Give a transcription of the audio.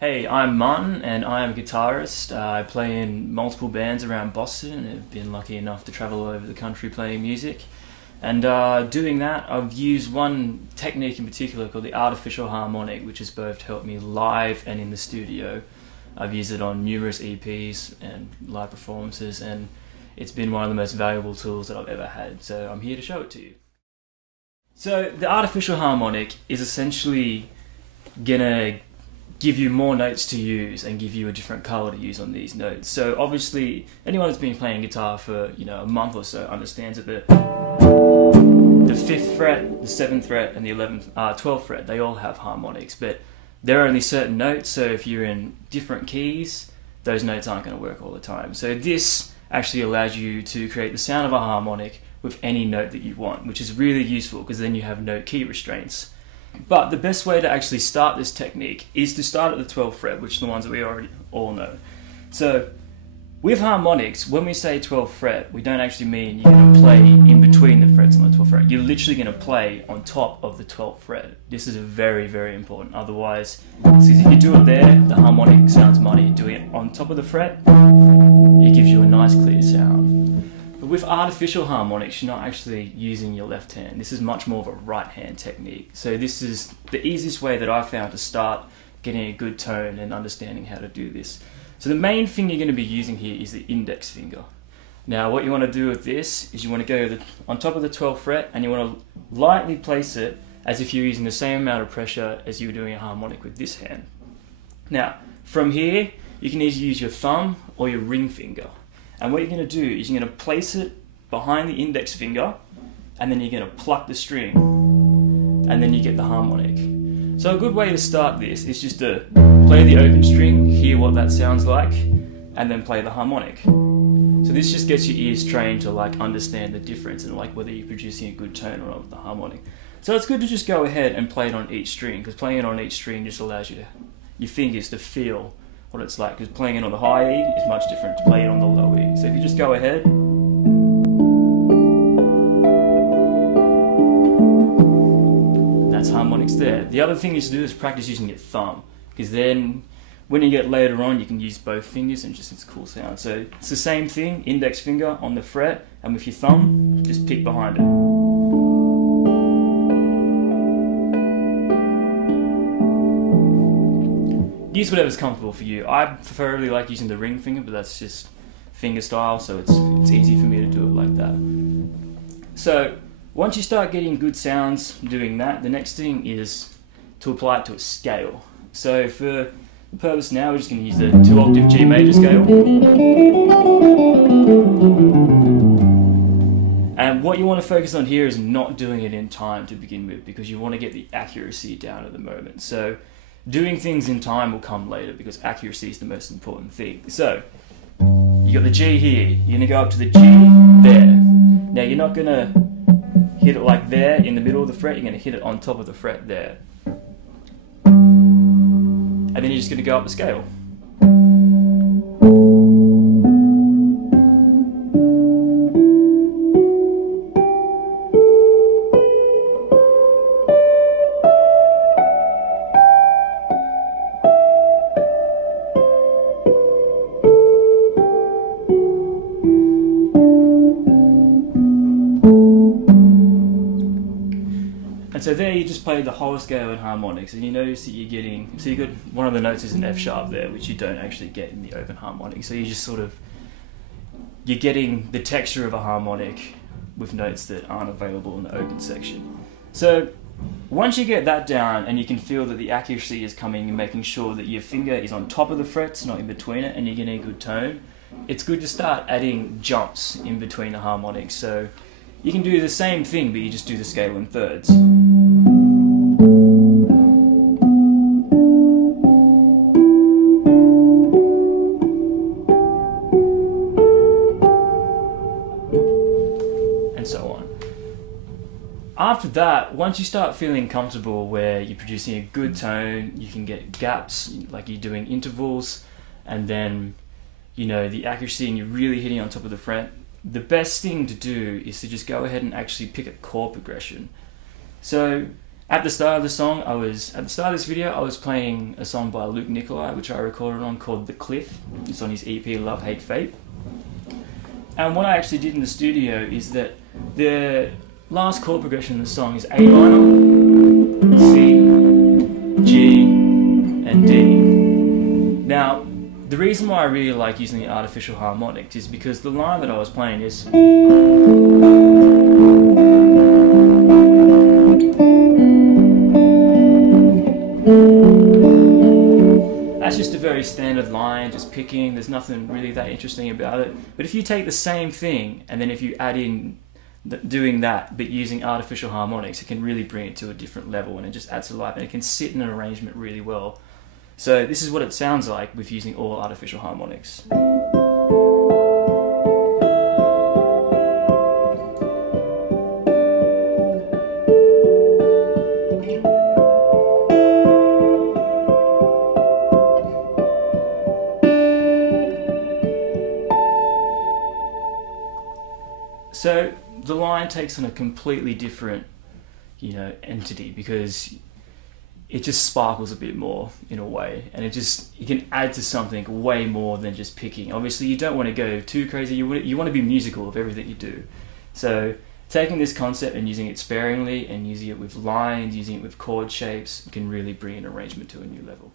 Hey, I'm Marton and I am a guitarist. I play in multiple bands around Boston and have been lucky enough to travel all over the country playing music. And doing that, I've used one technique in particular called the artificial harmonic, which has both helped me live and in the studio. I've used it on numerous EPs and live performances, and it's been one of the most valuable tools that I've ever had, so I'm here to show it to you. So the artificial harmonic is essentially gonna give you more notes to use and give you a different color to use on these notes. So obviously anyone that's been playing guitar for a month or so understands that the 5th fret, the 7th fret and the 12th fret, they all have harmonics, but there are only certain notes, so if you're in different keys, those notes aren't going to work all the time. So this actually allows you to create the sound of a harmonic with any note that you want, which is really useful because then you have no key restraints. But the best way to actually start this technique is to start at the 12th fret, which are the ones that we already all know. So with harmonics, when we say 12th fret, we don't actually mean you're going to play in between the frets on the 12th fret. You're literally going to play on top of the 12th fret. This is very, very important. Otherwise, because if you do it there, the harmonic sounds muddy. Doing it on top of the fret, it gives you a nice clear sound. But with artificial harmonics, you're not actually using your left hand. This is much more of a right hand technique. So this is the easiest way that I found to start getting a good tone and understanding how to do this. So the main thing you're going to be using here is the index finger. Now what you want to do with this is you want to go on top of the 12th fret and you want to lightly place it as if you're using the same amount of pressure as you were doing a harmonic with this hand. Now from here you can either use your thumb or your ring finger. And what you're going to do is you're going to place it behind the index finger and then you're going to pluck the string and then you get the harmonic. So a good way to start this is just to play the open string, hear what that sounds like, and then play the harmonic. So this just gets your ears trained to understand the difference and whether you're producing a good tone or not with the harmonic. So it's good to just go ahead and play it on each string, because playing it on each string just allows your fingers to feel what it's like, because playing it on the high E is much different to playing it on the low E. So if you just go ahead, that's harmonics there. The other thing you should do is practice using your thumb, because then when you get later on you can use both fingers and it's a cool sound. So it's the same thing, index finger on the fret, and with your thumb just pick behind it. Use whatever's comfortable for you. I preferably like using the ring finger, but that's just finger style, so it's easy for me to do it like that. So once you start getting good sounds doing that, the next thing is to apply it to a scale. So for the purpose now, we're just going to use the 2-octave G major scale. And what you want to focus on here is not doing it in time to begin with, because you want to get the accuracy down at the moment. So doing things in time will come later, because accuracy is the most important thing. So you got the G here, you're going to go up to the G there. Now you're not going to hit it like there in the middle of the fret, you're going to hit it on top of the fret there. And then you're just going to go up the scale. And so there you just play the whole scale in harmonics, and you notice that you're getting, so you got one of the notes is an F sharp there, which you don't actually get in the open harmonic. So you just you're getting the texture of a harmonic with notes that aren't available in the open section. So once you get that down and you can feel that the accuracy is coming and making sure that your finger is on top of the frets, not in between it, and you're getting a good tone, it's good to start adding jumps in between the harmonics. So you can do the same thing, but you just do the scale in thirds. And so on. After that, once you start feeling comfortable where you're producing a good tone, you can get gaps, like you're doing intervals, and then the accuracy and you're really hitting on top of the fret, the best thing to do is to just go ahead and actually pick a chord progression. So At the start of the song, at the start of this video, I was playing a song by Luke Nicolai, which I recorded on, called The Cliff. It's on his EP, Love, Hate, Fate. And what I actually did in the studio is that the last chord progression in the song is A minor, C, G, and D. Now, the reason why I really like using the artificial harmonics is because the line that I was playing is that's just a very standard line, just picking. There's nothing really that interesting about it. But if you take the same thing and then if you add in doing that but using artificial harmonics, it can really bring it to a different level, and it just adds to life, and it can sit in an arrangement really well. So this is what it sounds like with using all artificial harmonics. So the line takes on a completely different, entity, because it just sparkles a bit more in a way, and you can add to something way more than just picking. Obviously, you don't want to go too crazy. You want to be musical of everything you do. So taking this concept and using it sparingly, and using it with lines, using it with chord shapes, can really bring an arrangement to a new level.